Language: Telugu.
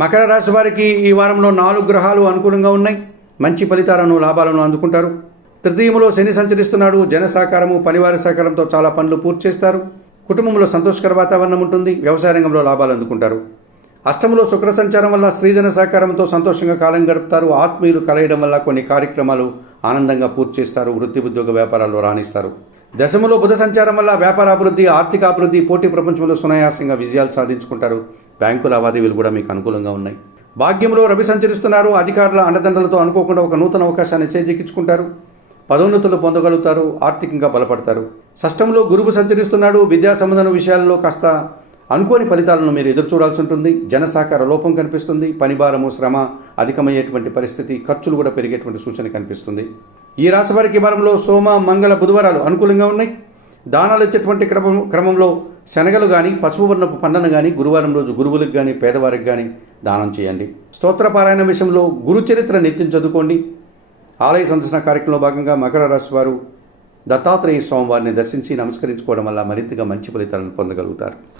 మకర రాశి వారికి ఈ వారంలో 4 గ్రహాలు అనుకూలంగా ఉన్నాయి. మంచి ఫలితాలను లాభాలను అందుకుంటారు. తృతీయములో శని సంచరిస్తున్నాడు. జన సహకారము పరివార సహకారంతో చాలా పనులు పూర్తి చేస్తారు. కుటుంబంలో సంతోషకర వాతావరణం ఉంటుంది. వ్యవసాయ రంగంలో లాభాలు అందుకుంటారు. అష్టములో శుక్ర సంచారం వల్ల స్త్రీజన సహకారంతో సంతోషంగా కాలం గడుపుతారు. ఆత్మీయులు కలయడం వల్ల కొన్ని కార్యక్రమాలు ఆనందంగా పూర్తి చేస్తారు. వృత్తి ఉద్యోగ వ్యాపారాల్లో రాణిస్తారు. దశములో బుధ సంచారం వల్ల వ్యాపారాభివృద్ధి, ఆర్థిక అభివృద్ధి, పోటీ ప్రపంచంలో సునాయాసంగా విజయాలు సాధించుకుంటారు. బ్యాంకు లావాదేవీలు కూడా మీకు అనుకూలంగా ఉన్నాయి. భాగ్యంలో రవి సంచరిస్తున్నారు. అధికారుల అండదండలతో అనుకోకుండా ఒక నూతన అవకాశాన్ని చేజిక్కించుకుంటారు. పదోన్నతులు పొందగలుగుతారు. ఆర్థికంగా బలపడతారు. షష్టంలో గురువు సంచరిస్తున్నాడు. విద్యా సంబంధమైన విషయాల్లో కాస్త అనుకోని ఫలితాలను మీరు ఎదురు చూడాల్సి ఉంటుంది. జన సహకార లోపం కనిపిస్తుంది. పనిభారము, శ్రమ అధికమయ్యేటువంటి పరిస్థితి, ఖర్చులు కూడా పెరిగేటువంటి సూచన కనిపిస్తుంది. ఈ రాశి వారికి వారంలో సోమ, మంగళ, బుధవారాలు అనుకూలంగా ఉన్నాయి. దానాలు ఇచ్చేటువంటి క్రమంలో శనగలు కానీ, పసుపు వర్ణపు పండను కానీ గురువారం రోజు గురువులకు కానీ పేదవారికి కానీ దానం చేయండి. స్తోత్రపారాయణ విషయంలో గురు చరిత్ర నిత్యం చదువుకోండి. ఆలయ సందర్శన కార్యక్రమంలో భాగంగా మకర రాశి వారు దత్తాత్రేయ స్వామి వారిని దర్శించి నమస్కరించుకోవడం వల్ల మరింతగా మంచి ఫలితాలను పొందగలుగుతారు.